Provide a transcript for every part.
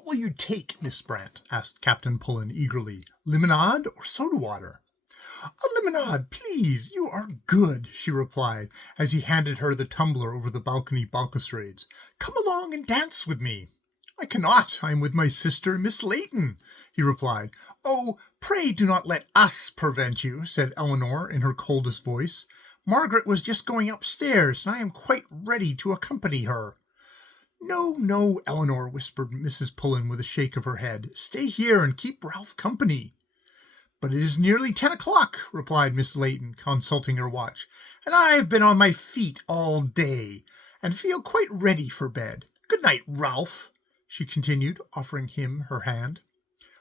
"What will you take, Miss Brant?" asked Captain Pullen eagerly. "Limonade or soda water?" "A limonade, please. You are good," she replied, as he handed her the tumbler over the balcony balustrades. "Come along and dance with me." "I cannot. I am with my sister, Miss Layton," he replied. "Oh, pray do not let us prevent you," said Eleanor in her coldest voice. "Margaret was just going upstairs, and I am quite ready to accompany her." "No, no, Eleanor," whispered Mrs. Pullen with a shake of her head. "Stay here and keep Ralph company." "But it is nearly 10 o'clock," replied Miss Layton, consulting her watch, "and I have been on my feet all day, and feel quite ready for bed. Good night, Ralph," she continued, offering him her hand.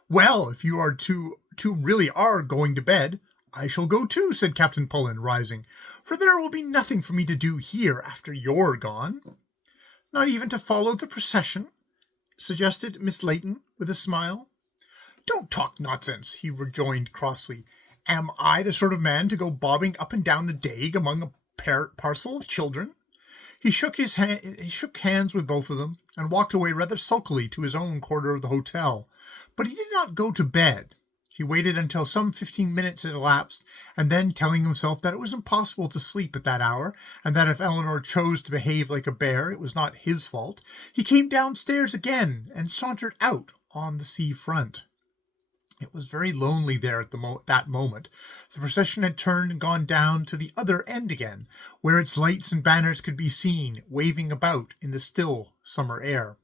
"Well, if you two really are going to bed, I shall go too," said Captain Pullen, rising, "for there will be nothing for me to do here after you're gone." "Not even to follow the procession?" suggested Miss Layton, with a smile. "Don't talk nonsense," he rejoined crossly. "Am I the sort of man to go bobbing up and down the Dagg among a parcel of children?" He shook hands with both of them, and walked away rather sulkily to his own quarter of the hotel. But he did not go to bed. He waited until some 15 minutes had elapsed, and then, telling himself that it was impossible to sleep at that hour, and that if Eleanor chose to behave like a bear it was not his fault, he came downstairs again and sauntered out on the sea front. It was very lonely there at that moment. The procession had turned and gone down to the other end again, where its lights and banners could be seen, waving about in the still summer air.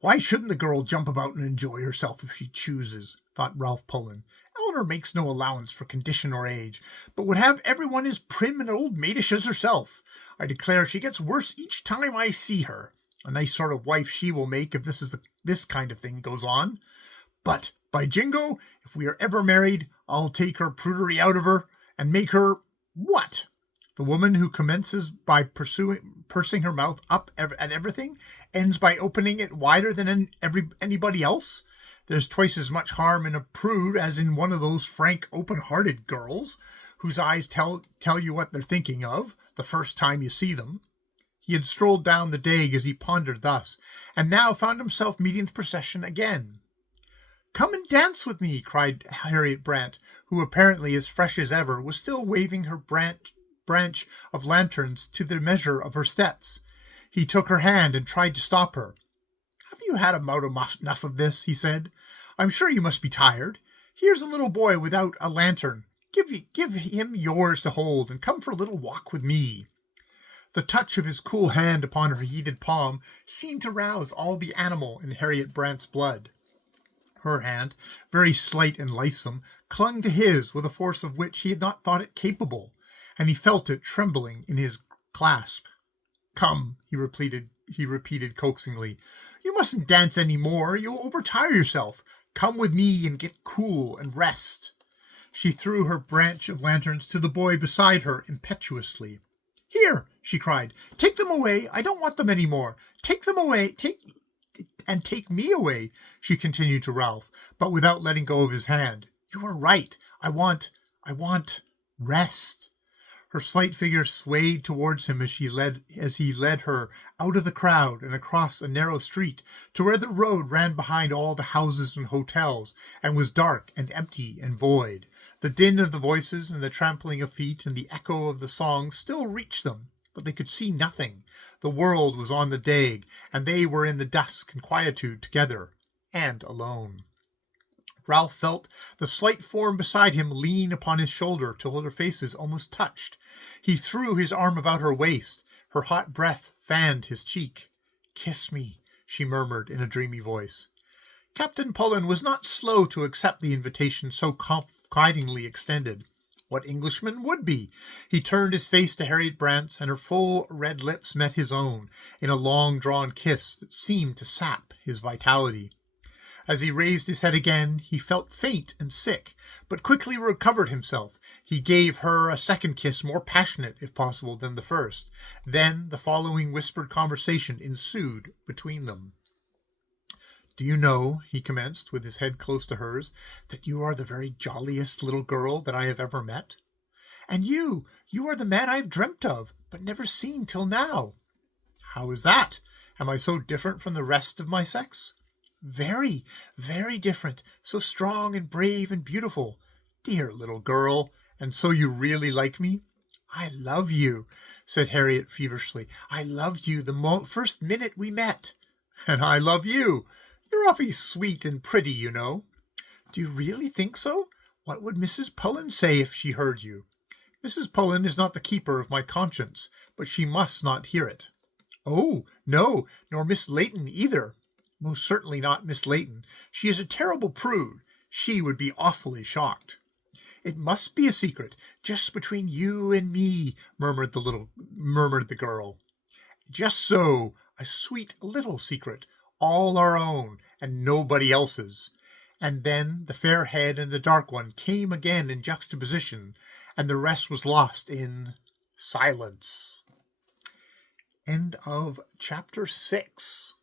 "Why shouldn't the girl jump about and enjoy herself if she chooses?" thought Ralph Pullen. "Eleanor makes no allowance for condition or age, but would have everyone as prim and old maidish as herself. I declare she gets worse each time I see her. A nice sort of wife she will make if this kind of thing goes on. But, by jingo, if we are ever married, I'll take her prudery out of her, and make her what? The woman who commences by pursing her mouth up at everything, ends by opening it wider than anybody else. There's twice as much harm in a prude as in one of those frank, open-hearted girls, whose eyes tell you what they're thinking of the first time you see them." He had strolled down the Dagg as he pondered thus, and now found himself meeting the procession again. "Come and dance with me," cried Harriet Brant, who, apparently as fresh as ever, was still waving her branch of lanterns to the measure of her steps. He took her hand and tried to stop her. "Have you had about enough of this?" he said. "I'm sure you must be tired. Here's a little boy without a lantern. Give him yours to hold, and come for a little walk with me." The touch of his cool hand upon her heated palm seemed to rouse all the animal in Harriet Brant's blood. Her hand, very slight and lithesome, clung to his with a force of which he had not thought it capable, and he felt it trembling in his clasp. "Come," he repeated coaxingly. "You mustn't dance any more. You'll overtire yourself. Come with me and get cool and rest." She threw her branch of lanterns to the boy beside her impetuously. "Here," she cried, "take them away. I don't want them any more. Take them away. Take me away," she continued to Ralph, but without letting go of his hand. "You are right. I want rest." Her slight figure swayed towards him as he led her out of the crowd and across a narrow street to where the road ran behind all the houses and hotels, and was dark and empty and void. The din of the voices and the trampling of feet and the echo of the songs still reached them, but they could see nothing. The world was on the Dagg, and they were in the dusk and quietude together, and alone. Ralph felt the slight form beside him lean upon his shoulder till their faces almost touched. He threw his arm about her waist. Her hot breath fanned his cheek. "Kiss me," she murmured in a dreamy voice. Captain Pullen was not slow to accept the invitation so confidingly extended. What Englishman would be? He turned his face to Harriet Brant's, and her full red lips met his own in a long-drawn kiss that seemed to sap his vitality. As he raised his head again, he felt faint and sick, but quickly recovered himself. He gave her a second kiss, more passionate, if possible, than the first. Then the following whispered conversation ensued between them. "Do you know," he commenced, with his head close to hers, "that you are the very jolliest little girl that I have ever met? And you are the man I have dreamt of, but never seen till now." "How is that? Am I so different from the rest of my sex?" Very, very different. So strong and brave and beautiful. Dear little girl. And so you really like me? I love you, said Harriet feverishly. I loved you the first minute we met. And I love you. You're awfully sweet and pretty, you know. Do you really think so? What would Mrs. Pullen say if she heard you? Mrs. Pullen is not the keeper of my conscience, but she must not hear it. Oh, no, nor Miss Layton either. Most certainly not Miss Layton. She is a terrible prude. She would be awfully shocked. It must be a secret, just between you and me, murmured the girl. Just so, a sweet little secret, all our own, and nobody else's. And then the fair head and the dark one came again in juxtaposition, and the rest was lost in silence. End of chapter 6.